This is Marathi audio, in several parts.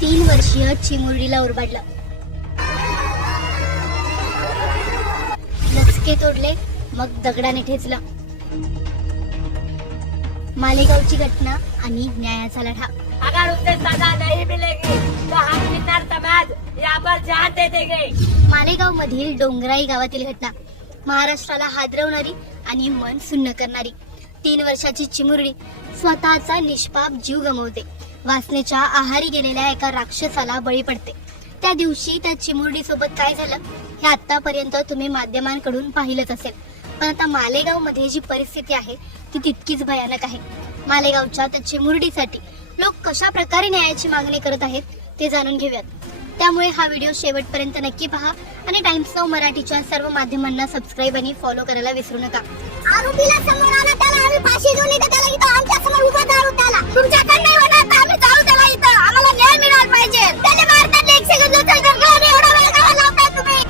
3 वर्षीय चिमुरडीला ओरबाडलं. लचके तोडले, मग दगडाने ठेचलं. मालेगावची घटना आणि न्यायाचा लढा. अगर उसे सजा नहीं मिलेगी तो हम किन्नर समाज यहाँ पर जान दे देंगे. मालेगाव मधील डोंगराई गावातील घटना महाराष्ट्राला हादरवणारी आणि मन सुन्न करणारी. 3 वर्षाची चिमुरडी स्वतःचा निष्पाप जीव गमावते. वासनेच्या आहारी गेलेल्या एका राक्षसाला बळी पडते. त्या दिवशी त्या चिमुरडी सोबत काय झालं हे आतापर्यंत तुम्ही माध्यमांकडून पाहिलंच असेल. पण आता मालेगाव मध्ये जी परिस्थिती आहे ती तितकीच भयानक आहे. मालेगावच्या त्या चिमुरडीसाठी लोक कशा प्रकारे न्यायाची मागणी करत आहेत ते जाणून घेऊयात. त्यामुळे हा व्हिडिओ शेवटपर्यंत नक्की पहा आणि टाइम्स नाऊ मराठीच्या सर्व माध्यमांना सबस्क्राईब आणि फॉलो करायला विसरू नका. आरोपीला समोर आणा, त्याला आम्ही फाशी देऊ, नाही तर त्याला इथं आमच्या समोर उभा दारू त्याला. तुमच्याकडे नाही होणार तर आम्ही जाऊ त्याला इथं. आम्हाला न्याय मिळाला पाहिजे. त्याला मारतात एक सेकंद एवढा वेळ का लावताय तुम्ही?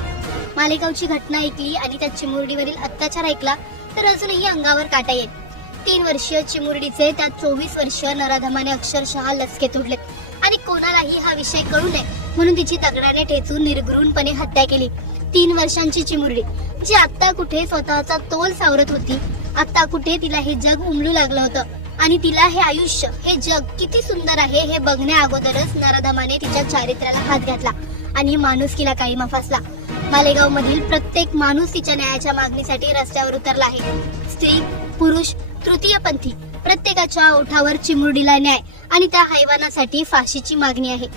मालेगावची घटना ऐकली आणि त्या चिमुरडीवरील अत्याचार ऐकला तर अजूनही अंगावर काटा येईल. 3 वर्षीय चिमुरडीचे त्या 24 वर्षीय नराधमाने अक्षरशः लचके तोडलेत आणि कोणालाही हा विषय कळू नये म्हणून तिची दगडाने ठेचून निर्घृणपणे हत्या केली. 3 वर्षांची चिमुरडी जी आता कुठे स्वतःचा तोल सावरत होती, आता कुठे तिला हे जग उमलू लागलं होतं आणि तिला हे आयुष्य, हे जग किती सुंदर आहे हे बघण्या अगोदरच नराधमाने तिच्या चारित्र्याला हात घातला आणि माणुसकीला काळीमा फासला. मालेगाव मधील प्रत्येक माणूस तिच्या न्यायाच्या मागणीसाठी रस्त्यावर उतरला आहे. स्त्री, पुरुष, तृतीयपंथी प्रत्येकाच्या ओठावर चिमुरडीला न्याय आणि त्या हैवानासाठी फाशीची मागणी आहे.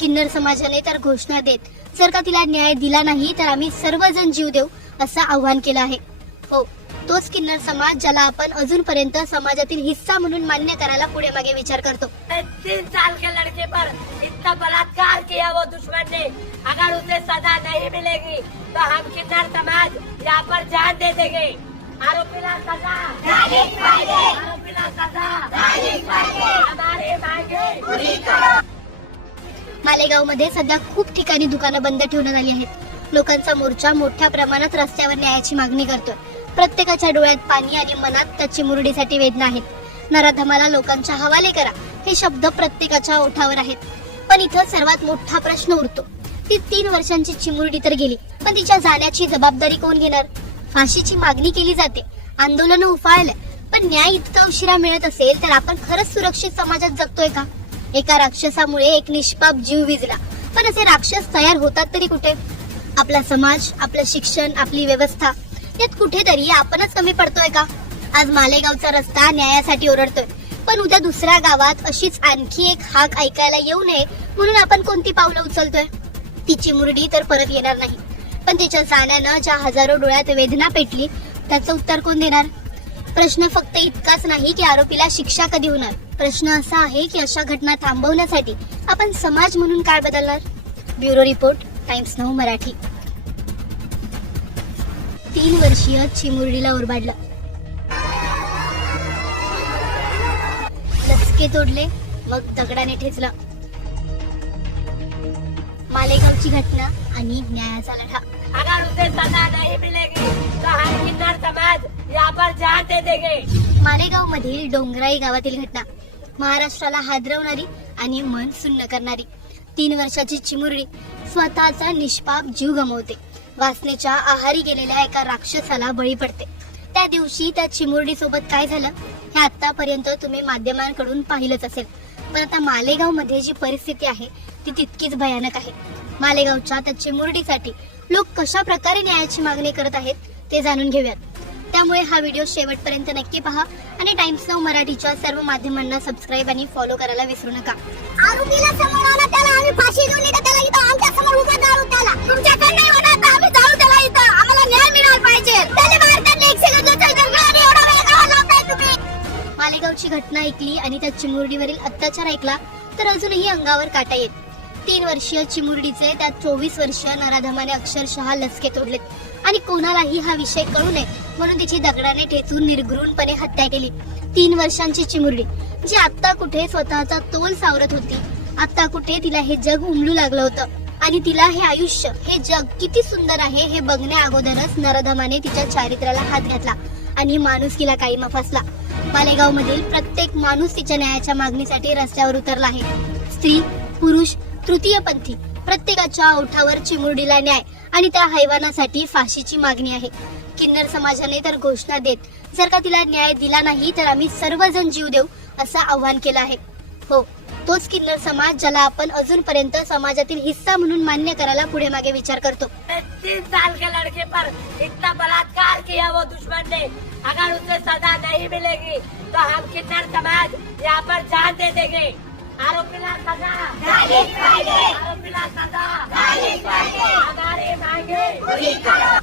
किन्नर समाजाने तर घोषणा देत जर का तिला न्याय दिला नाही तर आम्ही सर्वजण जीव देऊ असं आव्हान केलं आहे. हो, तोच किन्नर समाज ज्याला आपण अजूनपर्यंत समाजातील हिस्सा म्हणून मान्य करायला पुढे मागे विचार करतो. 3 साल के लड़के पर इतना बलात्कार किया वो दुश्मन ने. अगर उसे सजा नहीं मिलेगी तो हम किन्नर समाज यहाँ पर जान दे देंगे. आरोपीला सजा झालीच पाहिजे. आरोपीला सजा झालीच पाहिजे. हमारी मांगे पूरी करो. मालेगाव मध्ये सध्या खूप ठिकाणी दुकानं बंद ठेवण्यात आली आहेत. लोकांचा मोर्चा मोठ्या प्रमाणात रस्त्यावर न्यायाची मागणी करतोय. प्रत्येकाच्या डोळ्यात पाणी आणि मनात त्या चिमुरडीसाठी वेदना आहेत. नराधमाला लोकांच्या हवाले करा हे शब्द प्रत्येकाच्या ओठावर आहेत. पण इथं सर्वात मोठा प्रश्न उरतो, ती 3 वर्षांची चिमुरडी तर गेली, पण तिच्या जाण्याची जबाबदारी कोण घेणार? फाशीची मागणी केली जाते, आंदोलन उफाळलंय, पण न्याय इतका उशिरा मिळत असेल तर आपण खरंच सुरक्षित समाजात जगतोय का? एका राक्षसामुळे एक निष्पाप जीव विझला, पण असे राक्षस तयार होतात तरी कुठे? आपला समाज, आपलं शिक्षण, आपली व्यवस्था यात कुठेतरी आपणच कमी पडतोय का? आज मालेगावचा रस्ता न्यायासाठी ओरडतोय, पण उद्या दुसऱ्या गावात अशीच आणखी एक हाक ऐकायला येऊ नये म्हणून आपण कोणती पावलं उचलतोय? ती चिमुरडी तर परत येणार नाही, पण तिच्या जाण्यानं ज्या हजारो डोळ्यात वेदना पेटली त्याचं उत्तर कोण देणार? प्रश्न फक्त इतकाच नाही की आरोपीला शिक्षा कधी होणार. प्रश्न असा आहे की अशा घटना थांबवण्यासाठी आपण समाज म्हणून काय बदलणार? Bureau report, times now Marathi. 3 वर्षीय चिमुरडीला ओरबाडलं. लचके तोडले, मग दगडाने ठेचलं. मालेगावची घटना आणि न्यायाचा लढा. अगर उसे सजा नहीं मिलेगी तो हम किन्नर समाज यहाँ पर जान दे देंगे. मालेगाव मधील डोंगराई गावातील घटना महाराष्ट्राला हादरवणारी आणि मन सुन्न करणारी. 3 वर्षाची चिमुरडी स्वतःचा निष्पाप जीव गमावते. वासनेच्या आहारी गेलेल्या एका राक्षसाला बळी पडते. त्या दिवशी त्या चिमुरडी सोबत काय झालं हे आतापर्यंत तुम्ही माध्यमांकडून पाहिलंच असेल. पण आता मालेगाव मध्ये जी परिस्थिती आहे ती तितकीच भयानक आहे. मालेगावच्या त्या चिमुरडीसाठी लोक कशा प्रकारे न्यायाची मागणी करत आहेत ते जाणून घेऊयात. त्यामुळे हा व्हिडिओ शेवटपर्यंत नक्की पहा आणि टाइम्स नाऊ मराठीच्या सर्व माध्यमांना सबस्क्राईब आणि फॉलो करायला विसरू नका. आरोपीला समोर आणा, त्याला आम्ही फाशी देऊ, नाही तर त्याला इथं आमच्या समोर उभा दारू त्याला. तुमच्याकडे नाही होणार तर आम्ही जाऊ त्याला इथं. आम्हाला न्याय मिळाला पाहिजे. त्याला मारतात एक सेकंद एवढा वेळ का लावताय तुम्ही? मालेगावची घटना ऐकली आणि त्या चिमुरडीवरील अत्याचार ऐकला तर अजूनही अंगावर काटा येईल. 3 वर्षीय चिमुरडीचे त्या 24 वर्षीय नराधमाने अक्षरशः लचके तोडलेत आणि कोणालाही हा विषय कळू नये म्हणून तिची दगडाने ठेचून निर्घृणपणे हत्या केली. 3 वर्षांची चिमुरडी जी आता कुठे स्वतःचा तोल सावरत होती, आता कुठे तिला हे जग उमलू लागलं होतं आणि तिला हे आयुष्य, हे जग किती सुंदर आहे हे बघण्या अगोदरच नराधमाने तिच्या चारित्र्याला हात घातला आणि माणुसकीला काळीमा फासला. मालेगाव मधील प्रत्येक माणूस तिच्या न्यायाच्या मागणीसाठी रस्त्यावर उतरला आहे. स्त्री, पुरुष, तृतीयपंथी प्रत्येकाच्या ओठावर चिमुरडीला न्याय आणि त्या हैवानासाठी फाशीची मागणी आहे. किन्नर समाजाने तर घोषणा देत जर का तिला न्याय दिला नाही तर आम्ही सर्वजण जीव देऊ असं आव्हान केलं आहे. हो, तोच किन्नर समाज ज्याला आपण अजूनपर्यंत समाजातील हिस्सा म्हणून मान्य करायला पुढे मागे विचार करतो. 3 साल के लड़के पर इतना बलात्कार किया वो दुश्मन ने, अगर उसे सजा नहीं मिलेगी तो हम किन्नर समाज यहाँ पर जान दे देंगे. आरोपीला सजा, आरोपीला सजा, हमारी मांगे.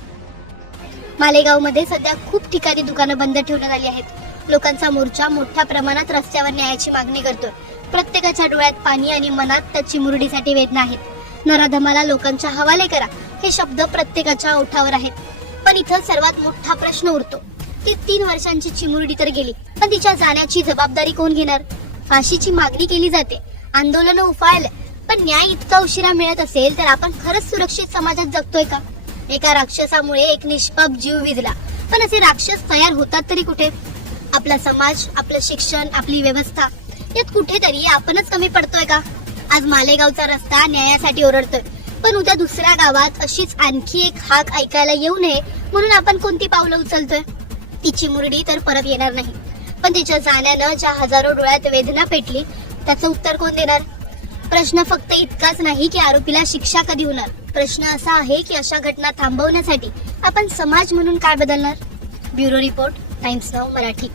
मालेगाव मध्ये सध्या खूप ठिकाणी दुकानं बंद ठेवण्यात आली आहेत. लोकांचा मोर्चा मोठ्या प्रमाणात रस्त्यावर न्यायाची मागणी करतोय. प्रत्येकाच्या डोळ्यात पाणी आणि मनात त्या चिमुरडीसाठी वेदना आहेत. नराधमाला लोकांच्या हवाले करा हे शब्द प्रत्येकाच्या ओठावर आहेत. पण इथं सर्वात मोठा प्रश्न उरतो. ती 3 वर्षांची चिमुरडी तर गेली, पण तिच्या जाण्याची जबाबदारी कोण घेणार? फाशीची मागणी केली जाते, आंदोलन उफाळले, पण न्याय इतका उशिरा मिळत असेल तर आपण खरंच सुरक्षित समाजात जगतोय का? एका राक्षसामुळे एक निष्पाप जीव विझला, पण असे राक्षस तयार होतात तरी कुठे? आपला समाज, आपलं शिक्षण, आपली व्यवस्था यात कुठेतरी आपणच कमी पडतोय का? आज मालेगावचा रस्ता न्यायासाठी ओरडतोय, पण उद्या दुसऱ्या गावात अशीच आणखी एक हाक ऐकायला येऊ नये म्हणून आपण कोणती पावलं उचलतोय? ती चिमुरडी तर परत येणार नाही, पण तिच्या जाण्यानं ज्या हजारो डोळ्यात वेदना पेटली त्याचं उत्तर कोण देणार? प्रश्न फक्त इतकाच नाही की आरोपीला शिक्षा कधी होणार. प्रश्न असा आहे की अशा घटना थांबवण्यासाठी आपण समाज म्हणून काय बदलणार? Bureau report, times now Marathi.